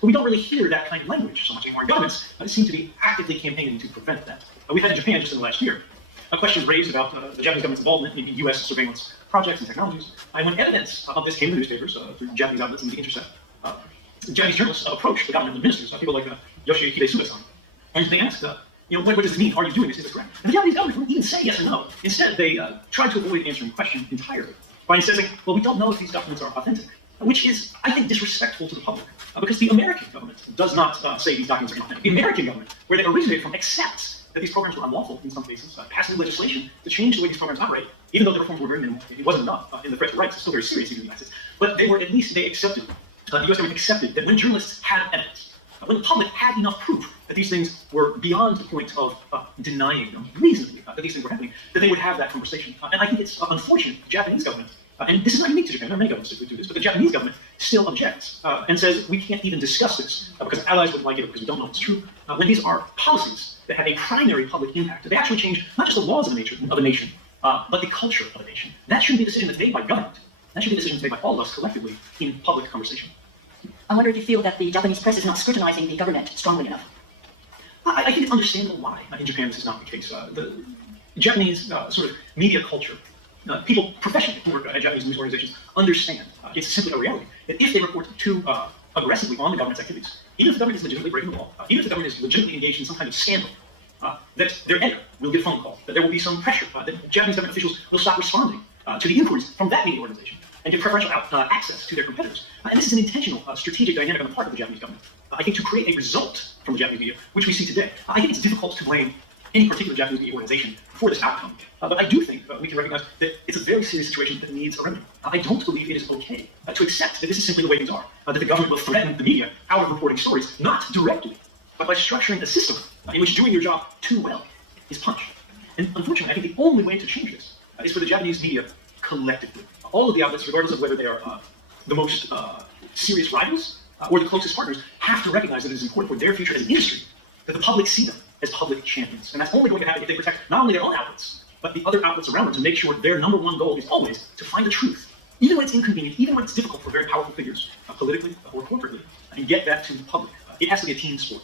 But we don't really hear that kind of language so much anymore. Governments seem to be actively campaigning to prevent that. We've had in Japan just in the last year a question raised about the Japanese government's involvement in U.S. surveillance projects and technologies. And when evidence of this came in the newspapers through Japanese outlets and the Intercept, Japanese journalists approached the government ministers, people like Yoshihide Suga-san, and they asked, what does this mean? Are you doing this? Is this correct? And the Japanese government wouldn't even say yes or no. Instead, they tried to avoid answering the question entirely by insisting, well, we don't know if these documents are authentic, which is, I think, disrespectful to the public, because the American government does not say these documents are authentic. The American government, where they originated from, accepts that these programs were unlawful in some cases, passed new legislation to change the way these programs operate, even though the reforms were very minimal. It wasn't enough in the threat to rights. It's still very serious even in the United States. But they were, at least they accepted, the U.S. government accepted that when journalists had evidence, when the public had enough proof that these things were beyond the point of denying them reasonably, that these things were happening, that they would have that conversation. And I think it's unfortunate the Japanese government, and this is not unique to Japan, there are many governments that do this, but the Japanese government still objects and says we can't even discuss this because allies wouldn't like it because we don't know it's true. When these are policies that have a primary public impact, they actually change not just the laws of a nation, but the culture of a nation. That shouldn't be a decision that's made by government. That should be a decision that's made by all of us collectively in public conversation. I wonder if you feel that the Japanese press is not scrutinizing the government strongly enough. I think it's understandable why in Japan this is not the case. The Japanese sort of media culture, people professionally who work at Japanese news organizations understand it's simply a reality that if they report too aggressively on the government's activities, even if the government is legitimately breaking the law, even if the government is legitimately engaged in some kind of scandal, that their editor will get a phone call, that there will be some pressure, that Japanese government officials will stop responding to the inquiries from that media organization and give preferential access to their competitors. And this is an intentional strategic dynamic on the part of the Japanese government. I think to create a result from the Japanese media, which we see today. I think it's difficult to blame any particular Japanese media organization for this outcome. But I do think we can recognize that it's a very serious situation that needs a remedy. I don't believe it is okay to accept that this is simply the way things are, that the government will threaten the media out of reporting stories, not directly, but by structuring a system in which doing your job too well is punished. And unfortunately, I think the only way to change this is for the Japanese media collectively. All of the outlets, regardless of whether they are the most serious rivals or the closest partners, have to recognize that it is important for their future as an industry that the public see them as public champions. And that's only going to happen if they protect not only their own outlets, but the other outlets around them to make sure their number one goal is always to find the truth, even when it's inconvenient, even when it's difficult for very powerful figures, politically or corporately, and get that to the public. It has to be a team sport.